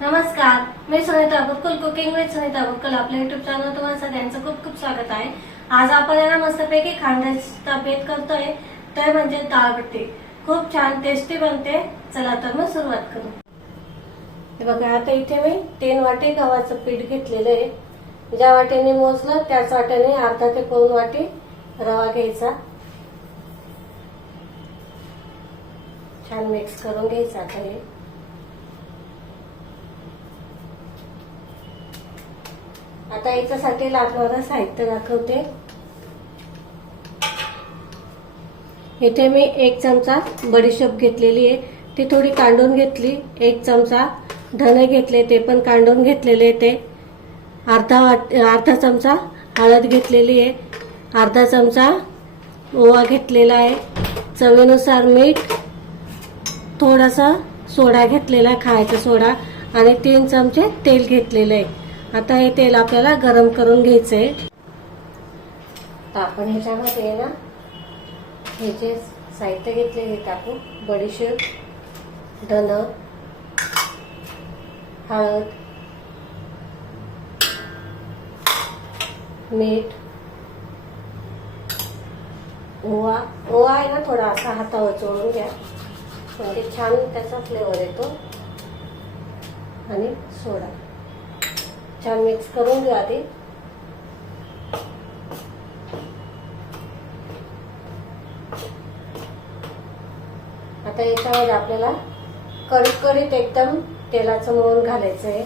नमस्कार, मी Sunita Bukkal cooking with Sunita Bukkal आपल्या YouTube channel तुम्हाला सगळ्यांचं खूप खूप स्वागत आहे। आज आपण ना मस्तपैकी खांद्याचा बेत करतोय, ते म्हणजे दाळबट्टी। खूप छान टेस्टी बनते। चला तर मग सुरुवात करू। हे बघा, आता इथे मी 3 वाटी गव्हाचं पीठ घेतलेलं आहे। ज्या वाटीने मोजलं त्याच वाटीने अर्धा ते पाऊण वाटी रवा घ्यायचा। छान मिक्स करून घ्यायचा। आता हे आता याच्यासाठी लागणारं साहित्य दाखवते। इथे मी 1 चमचा बडीशेप घेतलेली आहे, ती थोडी काढून घेतली। 1 चमचा धने घेतले, ते पण काढून घेतलेले। ते अर्धा चमचा हळद घेतलेली आहे, अर्धा चमचा ओवा घेतलेला आहे, चवीनुसार मीठ, थोडासा सोडा घेतलेला खायचा सोडा आणि 3 चमचे तेल घेतलेले आहे। आता हे तेल आपल्याला गरम करून घ्यायचंय। तर आपण ह्याच्यामध्ये ना हे जे साहित्य घेतलेले टाकू। बडीशेप, धन, हळद, मीठ, ओवा आहे ना थोडा असा हातावर चोळून घ्या, म्हणजे छान त्याचा फ्लेवर येतो, आणि सोडा छान मिक्स करून घ्या आधी। आता याच्यावर आपल्याला कडकडीत एकदम तेलाचं मोहन घालायचं आहे।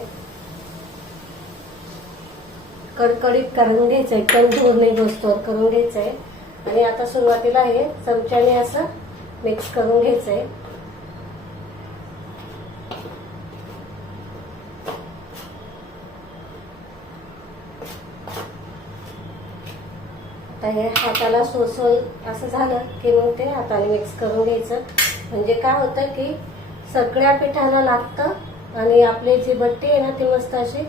कडकडीत करून घ्यायचं, एकदम धूर नाही बसतोवर करून घ्यायचं आहे। आणि आता सुरुवातीला हे चमच्याने असं मिक्स करून घ्यायचं आहे। हे हाताला सोसल असं झालं की मग ते हाताने मिक्स करून घ्यायचं। म्हणजे काय होतं की सगळ्या पिठाला लागतं आणि आपली जी बट्टी आहे ना ती मस्त अशी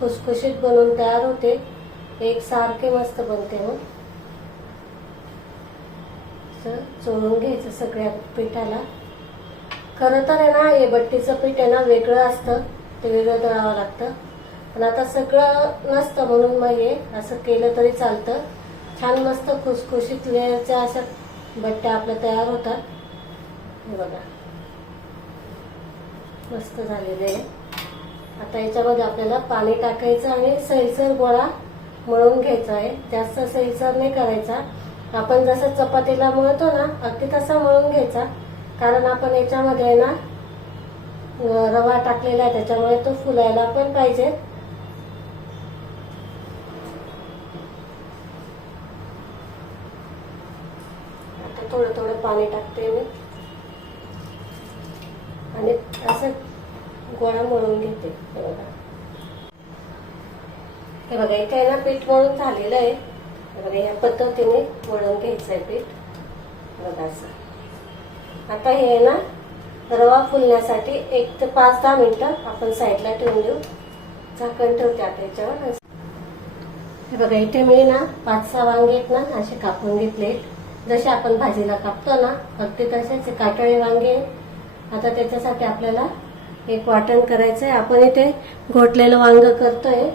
खुसखुशीत बनवून तयार होते, एक सारखे मस्त बनते। मग चोळून घ्यायचं सगळ्या पिठाला। खरं तर आहे ना हे बट्टीचं पीठ आहे ना वेगळं असतं, ते वेगळं दळावं लागतं, पण आता सगळं नसतं म्हणून मग हे असं केलं तरी चालतं। छान मस्त खुसखुशीत लेयरच्या अशा बट्ट्या आपल्या तयार होतात। हे बघा मस्त झालेले आहे। आता याच्यामध्ये आपल्याला पाणी टाकायचं आणि सैलसर गोळा मळून घ्यायचा आहे। जास्त सैलसर नाही करायचा, आपण जसं चपातीला मळतो ना अगदी तसा मळून घ्यायचा, कारण आपण याच्यामध्ये ना रवा टाकलेला आहे त्याच्यामुळे तो फुलायला पण पाहिजे। थोडं थोडं पाणी टाकते मी आणि असं गोळा मळून घेते। हे बघा इथे ना पीठ मळून झालेलं आहे। बघा या पद्धतीने मळून घ्यायचं आहे पीठ। बघा असं। आता हे ना रवा फुलण्यासाठी 1 ते 5-10 मिनिटं आपण साईडला ठेवून देऊ। झाकण ठेवते आता याच्यावर। हे बघा इथे मी ना 5-6 वांगे आहेत ना असे कापून घेतले, जसे आपण भाजीला कापतो ना अगदी तसेच काटाळे वांगे। आता त्याच्यासाठी आपल्याला एक वाटण करायचं आहे। आपण इथे घोटलेलं वांग करतोय,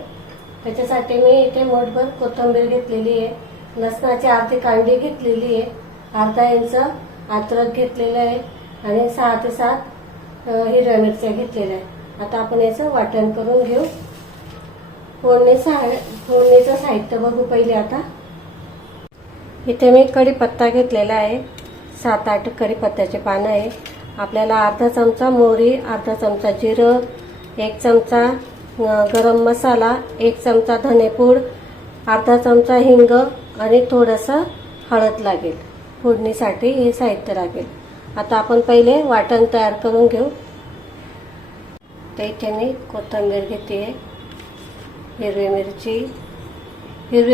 त्याच्यासाठी मी इथे मोठभर कोथिंबीर घेतलेली आहे, लसणाची अर्धी कांडी घेतलेली आहे, अर्धा इंच अद्रक घेतलेलं आहे आणि 6 ते 7 हिरव्या मिरच्या घेतलेल्या आहेत। आता आपण याचं वाटण करून घेऊ। फोडणीचं साहित्य बघू पहिले। आता इथे मी कढीपत्ता घेतलेला आहे, 7-8 कढीपत्त्याचे पानं आहे। आपल्याला अर्धा चमचा मोहरी, अर्धा चमचा जिरं, 1 चमचा गरम मसाला, 1 चमचा धनेपूड, अर्धा चमचा हिंग आणि थोडंसं हळद लागेल। फोडणीसाठी हे साहित्य लागेल। आता आपण पहिले वाटण तयार करून घेऊ। तर इथे मी कोथिंबीर घेते, हिरवी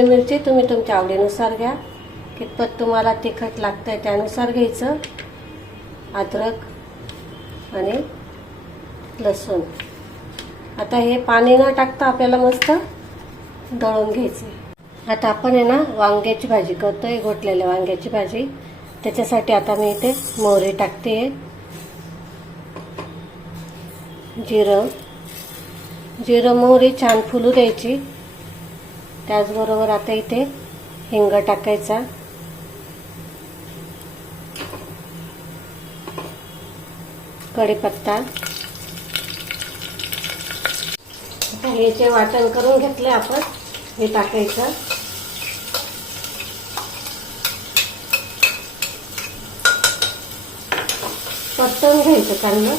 मिरची तुम्ही तुमच्या आवडीनुसार घ्या, कितपत तुम्हाला तिखट लागतंय त्यानुसार घ्यायचं। अद्रक आणि लसूण। आता हे पाणी न टाकता आपल्याला मस्त दळून घ्यायचे। आता आपण आहे ना वांग्याची भाजी करतोय, घोटलेल्या वांग्याची भाजी। त्याच्यासाठी आता मी इथे मोहरी टाकते, जिरं, जिरं मोहरी छान फुलू द्यायची. त्याचबरोबर आता इथे हिंग टाकायचा. कढीपत्ता. हे जे वाटण करून घेतले आपण हे टाकायचं. परतून घ्यायचं चांगलं.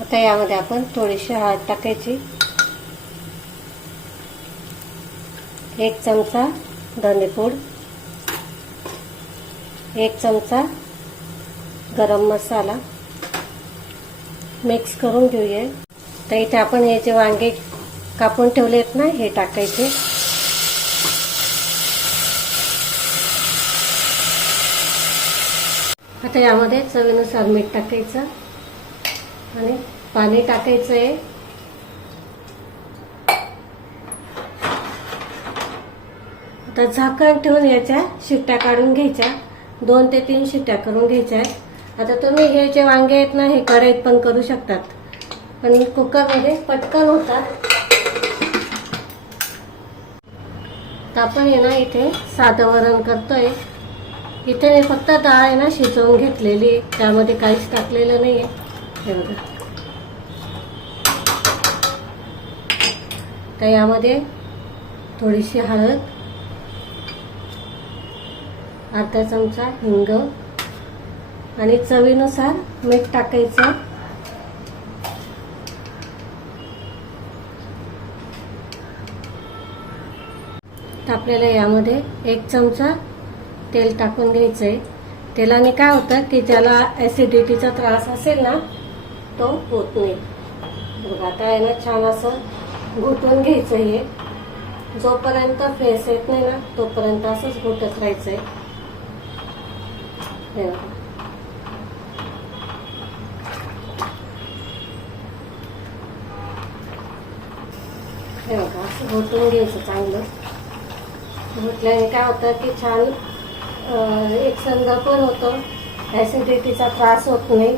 आता यामध्ये आपण थोडीशी हळद टाकायची. 1 चमचा धनेपूड, 1 चमचा गरम मसाला मिक्स करून घेऊया. तर इथे आपण हे जे वांगे कापून ठेवले आहेत ना हे टाकायचे. आता यामध्ये चवीनुसार मीठ टाकायचं आणि पाणी टाकायचं आहे. आता झाकण ठेवून याच्या शिट्ट्या काढून घ्यायच्या. 2 ते 3 शिट्ट्या करून घ्यायच्या. आता तुम्ही हे जे वांगे आहेत ना हे कढईत पण करू शकतात, पण कुकरमध्ये पटकन होतात. तर आपण हे ना इथे साधं वरण करतोय. इथे मी फक्त डाळ आहे ना शिजवून घेतलेली, त्यामध्ये काहीच टाकलेलं नाहीये. हे बघा. तर यामध्ये थोडीशी हळद, अर्धा चमचा हिंग आणि चवीनुसार मीठ टाकायचं. तर आपल्याला यामध्ये 1 चमचा तेल टाकून घ्यायचंय. तेलाने काय होतं की ज्याला ऍसिडिटीचा त्रास असेल ना तो होत नाही. बघा आता आहे ना छान असं घोटून घ्यायचं. हे जोपर्यंत फेस येत नाही ना तोपर्यंत असंच घोटत राहायचंय. हे बघा असं घोटून घ्यायचं चांगलं. घोटल्याने काय होतं की छान एकसंध पण होतं, ऍसिडिटीचा त्रास होत नाही,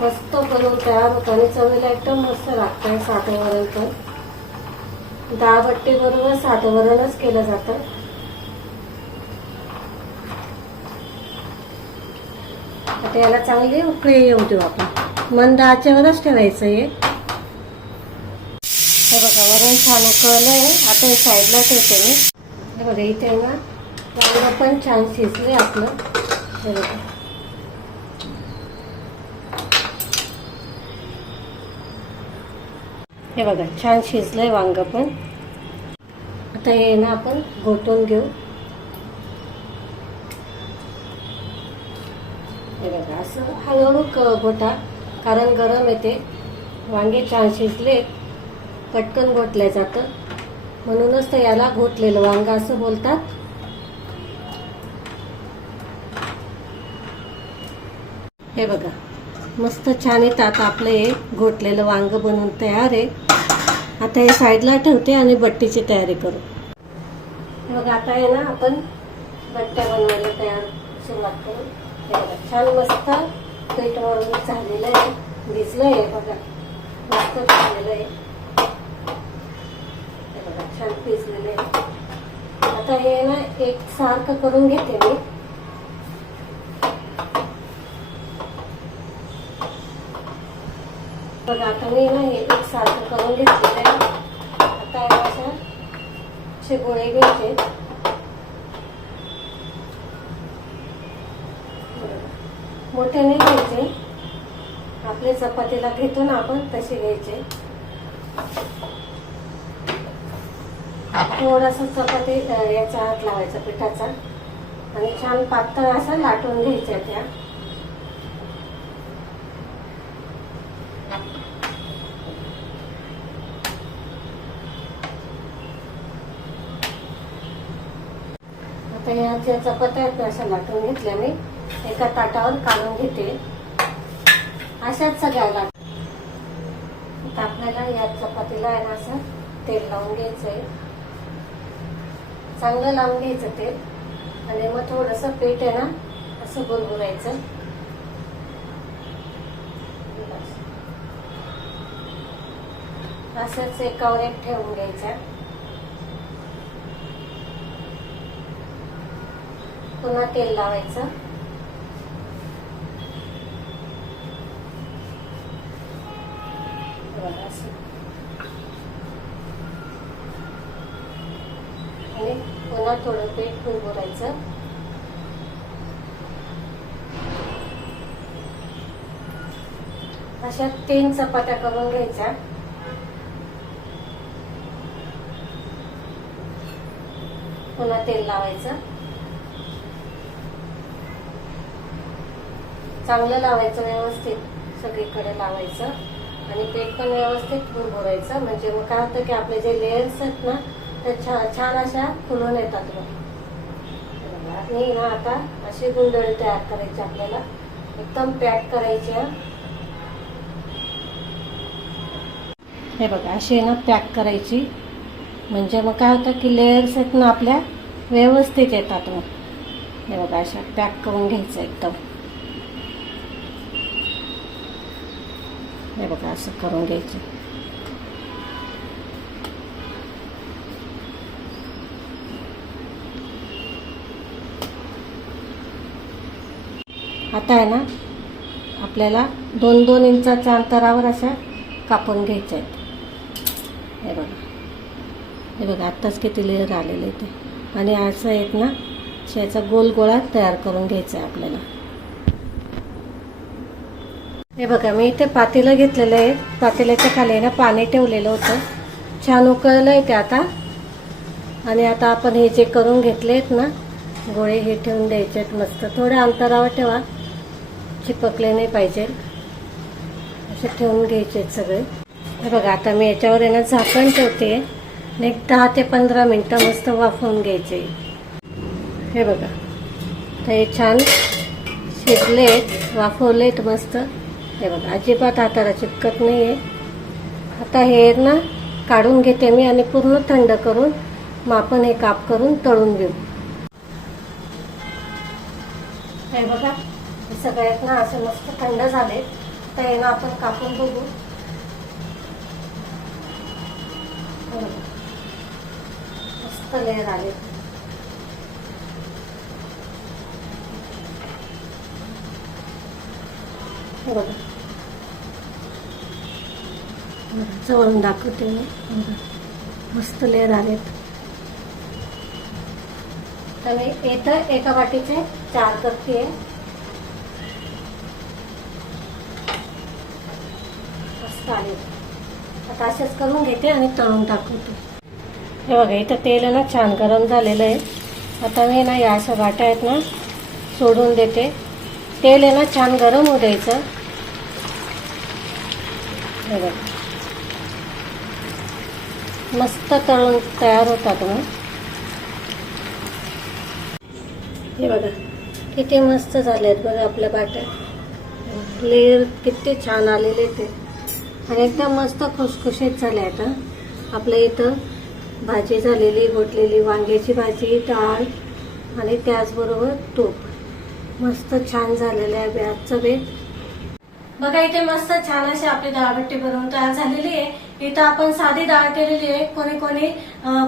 मस्त बनवून तयार होतं आणि चवीला एकदम मस्त लागतंय. साधं वरण पण डाळ बट्टी बरोबर साधं वरणच केलं जातं. आता याला चांगली उकळी येऊ देऊ आपण. मंद आचेवरच ठेवायचं हे. बघा वरण छान उकळलंय. आता हे साईडला ठेवते मी. हे बघा इथे ना वांग पण छान शिजले आपलं. हे बघा हे बघा छान शिजलंय वांग पण. आता हे ना आपण घोटून घेऊ. हे बघा असं हळूहळू घोटा, कारण गरम येते. वांगे छान शिजले, पटकन घोटले जातं, म्हणूनच तर याला घोटलेलं वांग असं बोलतात. हे बघा मस्त छान येतं. आता आपलं हे घोटलेलं वांग बनवून तयार आहे. आता हे साईडला ठेवते आणि बट्टीची तयारी करू. हे बघा आता आहे ना आपण बट्ट्या बनवायला तयार सुरुवात करू. हे बघा छान मस्त पीठ वरून झालेलं आहे, भिजलं आहे. बघा मस्त झालेलं आहे. हे बघा छान भिजलेलं आहे. आता हे ना एक सारखं करून घेते मी. बघा आता मी ना हे एक सारखं करून घेतलेलं आहे. आता असे गोळे घ्यायचे. मोठे नाही घ्यायचे, आपले चपातीला घेतो ना आपण तसे घ्यायचे. थोडासा चपाती याचा हात लावायचा पिठाचा आणि छान पातळ असं लाटून घ्यायच्या त्या. आता या ज्या चपात्या आहेत अशा लाटून घेतल्या मी एका ताटावर काढून घेते. अशाच सगळ्या लाट. आता आपल्याला या चपातीला आहे ना असं तेल लावून घ्यायचंय, चांगलं लावून घ्यायचं तेल आणि मग थोडंसं पीठ आहे ना असं बुरबुरायचं. असंच एकावर एक ठेवून घ्यायचा. पुन्हा तेल लावायचं. आणि पुन्हा थोडं पीठ बुडबुडायचं. अशा 3 चपात्या करून घ्यायच्या. पुन्हा तेल लावायचं. चांगलं लावायचं, व्यवस्थित सगळीकडे लावायचं आणि पीठ पण व्यवस्थित बुडबुडायचं. म्हणजे मग काय होतं की आपले जे लेयर्स आहेत ना ते छान अशा फुलून येतात. आणि ना आता अशी गुंडळी तयार करायची आपल्याला, एकदम पॅक करायची. हे बघा अशी ना पॅक करायची. म्हणजे मग काय होतं की लेयर्स आहेत ना आपल्या व्यवस्थित येतात. मग हे बघा अशा पॅक करून घ्यायचं एकदम. हे बघा असं करून घ्यायचं. आता आहे ना आपल्याला 2-2 इंचाच्या अंतरावर अशा कापून घ्यायच्या आहेत. हे बघा, हे बघा आत्ताच किती लेअर आलेले ते. आणि असं आहेत ना याचा गोल गोळा तयार करून घ्यायचा आहे आपल्याला. हे बघा मी इथे पातेलं घेतलेलं आहे. पातेल्याच्या खाली ना पाणी ठेवलेलं होतं. छान उकळलं आहे ते आता. आणि आता आपण हे जे करून घेतले आहेत ना गोळे हे ठेवून द्यायचे आहेत. मस्त थोड्या अंतरावर ठेवा, चिपकले नाही पाहिजे. असे ठेवून घ्यायचे आहेत सगळे. हे बघा आता मी याच्यावर आहे ना झाकण ठेवते. 10 ते 15 मिनिटं मस्त वाफवून घ्यायचे. हे बघा तर हे छान शिजलेत, वाफवलेत मस्त. हे बघा अजिबात हाताला चिपकत नाही आहे. आता हे ना काढून घेते मी आणि पूर्ण थंड करून मग आपण हे काप करून तळून घेऊ. हे बघा हे सगळ्यात ना असे मस्त थंड झाले. तर हे ना आपण कापून बघू. मस्त लेअर आले. हे बघा जवळून दाखवते मी. मस्त लेअर आलेत. तर मी इथं एका वाटीचे 4 करते. मस्त आले. आता असेच करून घेते आणि तळून टाकते. हे बघा इथं तेल ना छान गरम झालेलं आहे. आता मी ना या अशा वाट्या आहेत ना सोडून देते. तेल आहे ना छान गरम होऊ द्यायचं. हे बघा मस्त तळून तयार होतात. मग हे बघा किती मस्त झालेत बघा आपल्या बाट्या. लेअर किती छान आलेले ते आणि एकदम मस्त खुसखुशीत झाले. आता आपल्या इथं भाजी झालेली, गोटलेली वांग्याची भाजी, डाळ आणि त्याचबरोबर तूप. मस्त छान झालेलं आहे आजचं बेत. बघा इथे मस्त छान अशी आपली डाळबट्टी बनवून तयार झालेली आहे. इथं आपण साधी डाळ केलेली आहे. कोणी कोणी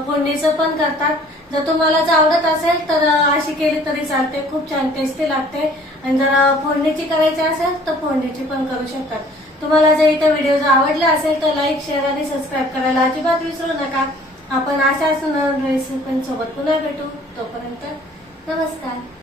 फोडणीचं पण करतात. जर तुम्हाला जर आवडत असेल तर अशी केली तरी चालते. खूप छान टेस्टी लागते. आणि जर फोडणीची करायची असेल तर फोडणीची पण करू शकतात. तुम्हाला जर इथं व्हिडिओ जर आवडला असेल तर लाईक, शेअर आणि सबस्क्राईब करायला अजिबात विसरू नका. आपण अशाच रेसिपीसोबत पुन्हा भेटू. तोपर्यंत नमस्कार.